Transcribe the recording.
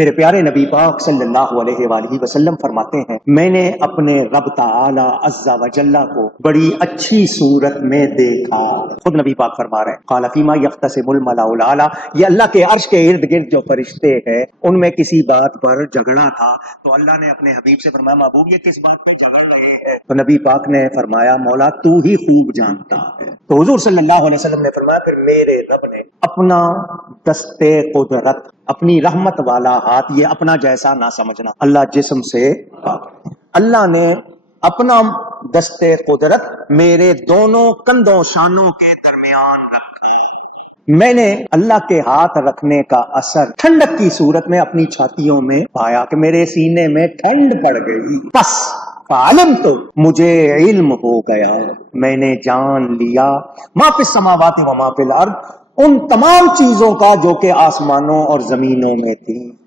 मेरे प्यारे नबी पाक सल्लल्लाहु अलैहि वसल्लम फरमाते हैं, मैंने अपने रब ताला अज़्ज़ा व जल्ला को बड़ी अच्छी सूरत में देखा। खुद नबी पाक फरमा रहे हैं, क़ाल फ़ीमा यख्तसिमुल मलाउल आला, ये अल्लाह के अर्श के इर्द गिर्द जो फरिश्ते हैं उनमें किसी बात पर झगड़ा था, तो अल्लाह ने अपने हबीब से फरमाया, महबूब ये किस बात पे झगड़ रहे हैं? तो नबी पाक ने फरमाया, मौला तू ही खूब जानता है। तो हुजूर सल्लल्लाहु अलैहि वसल्लम ने फरमाया, फिर मेरे रब ने अपना दस्ते कुदरत, अपनी रहमत वाला हाथ, ये अपना जैसा ना समझना, अल्लाह जिस्म से पाक, अल्लाह ने अपना दस्ते कुदरत मेरे दोनों कंधों शानों के दरमियान रखा। मैंने अल्लाह के हाथ रखने का असर ठंडक की सूरत में अपनी छातियों में पाया कि मेरे सीने में ठंड पड़ गई। बस आलम तो मुझे इल्म हो गया, मैंने जान लिया माफिस समावाति व माफिल अर्द, उन तमाम चीजों का जो कि आसमानों और जमीनों में थी।